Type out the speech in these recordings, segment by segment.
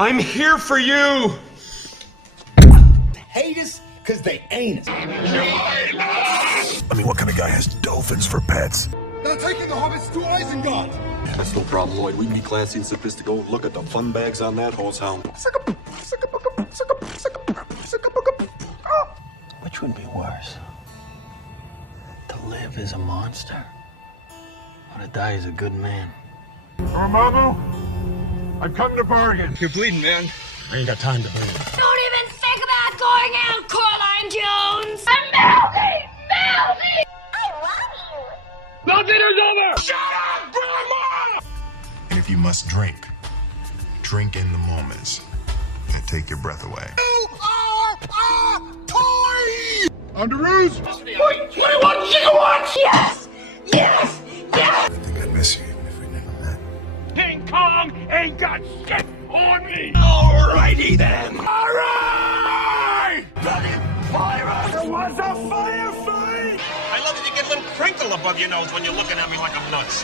I'm here for you! Hate us because they ain't us. I mean, what kind of guy has dolphins for pets? They're taking the hobbits to Isengard. That's no problem, Lloyd. We can be classy and sophisticated. Look at the fun bags on that horse hound. Which would be worse? To live as a monster, or to die as a good man? Guantamo, I've come to bargain. You're bleeding, man. I ain't got time to burn. Don't even think about going out, Coraline Jones! I'm mouthy! Mouthy! I love you! The dinner's over! Shut up, Grandma! And if you must drink, drink in the moments that take your breath away. You are a toy! Underoos! 21 gigawatts! Yes! Yes! Yes! I think I'd miss you even if we never met. King Kong ain't got shit on me! Alrighty then! Alright! Got it, Pyra! It was a firefight! I love that you get a little crinkle above your nose when you're looking at me like I'm nuts.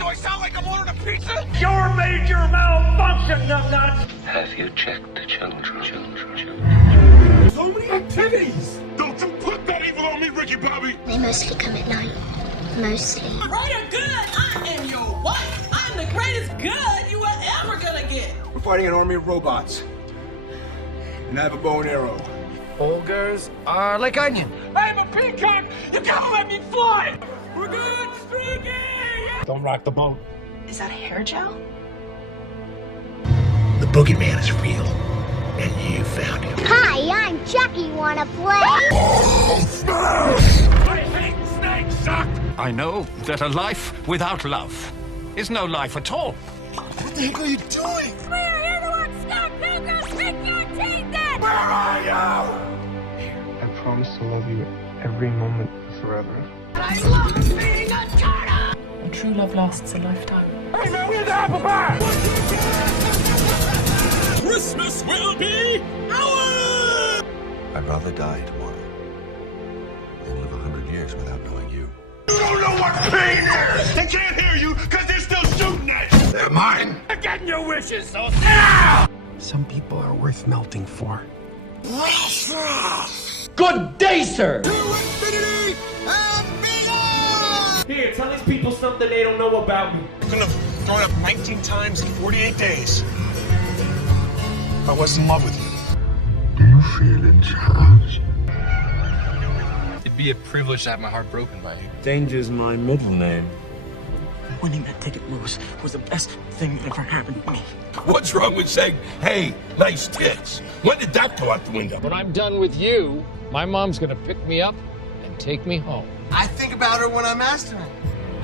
Do I sound like I'm ordering a pizza? Your major malfunction, numbnuts! Have you checked the children? So many activities! Don't you put that evil on me, Ricky Bobby! They mostly come at night. Mostly. Greater good, I am your wife. I'm the greatest good you are ever gonna get. We're fighting an army of robots. And I have a bow and arrow. Ogres are like onion. I'm a peacock! You gotta let me fly! We're good, Streaky! Don't rock the boat. Is that a hair gel? The boogeyman is real, and you found him. Hi, I'm Chucky. Wanna play? I hate snakes, suck! I know that a life without love is no life at all. What the heck are you doing? We're here to work Scott Pilgrim! Pick your teeth in! Where are you? I promise to love you every moment forever. I love being a turtle! A true love lasts a lifetime. Hey man, where's the apple pie? Christmas will be ours! I'd rather die tomorrow than live 100 years without knowing you. You don't know what pain is! They can't hear you because they're still shooting at you! They're mine! They're getting your wishes, so now! Some people are worth melting for. Good day, sir! To infinity and beyond! Here, tell these people something they don't know about me. I couldn't have thrown up 19 times in 48 days. I was in love with you. Do you feel in charge? It'd be a privilege to have my heart broken by you. Danger's my middle name. Winning that ticket, Lewis, was the best thing that ever happened to me. What's wrong with saying, hey, nice tits? When did that go out the window? When I'm done with you, my mom's gonna pick me up and take me home. I think about her when I'm mastering.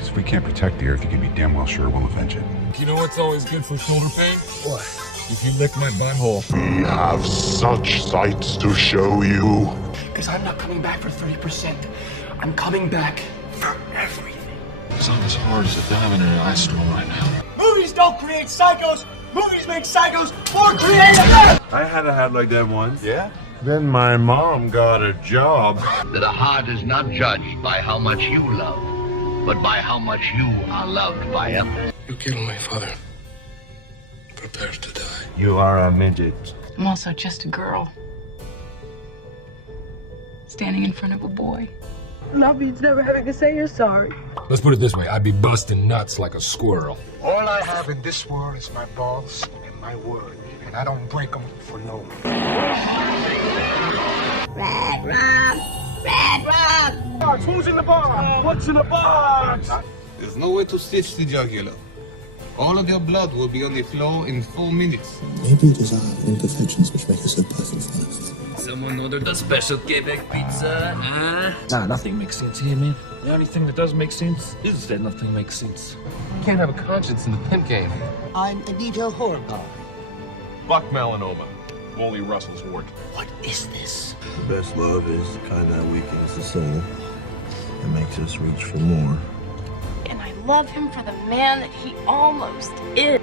If we can't protect the Earth, you can be damn well sure we'll avenge it. You know what's always good for shoulder pain? What? If you lick my butthole. We have such sights to show you. Because I'm not coming back for 30%. I'm coming back for everything. It's not as hard as a diamond in an ice storm right now. Movies don't create psychos. Movies make psychos more creative. I had a hat like that once. Yeah? Then my mom got a job. That a heart is not judged by how much you love, but by how much you are loved by others. You killed my father. Prepare to die. You are a midget. I'm also just a girl. Standing in front of a boy. Love means never having to say you're sorry. Let's put it this way, I'd be busting nuts like a squirrel. All I have in this world is my balls and my word. And I don't break them for no one. Red rum. Red rum. Who's in the box? What's in the box? There's no way to stitch the jugular. All of your blood will be on the floor in 4 minutes. Maybe it is our imperfections which make us so perfect for us. Someone ordered a special Quebec pizza, huh? Nah, nothing makes sense here, man. The only thing that does make sense is that nothing makes sense. You can't have a conscience in the pimp game. I'm a detailed horror guy. Buck melanoma. Wally Russell's wart. What is this? The best love is the kind that weakens the soul and makes us reach for more. And I love him for the man that he almost is.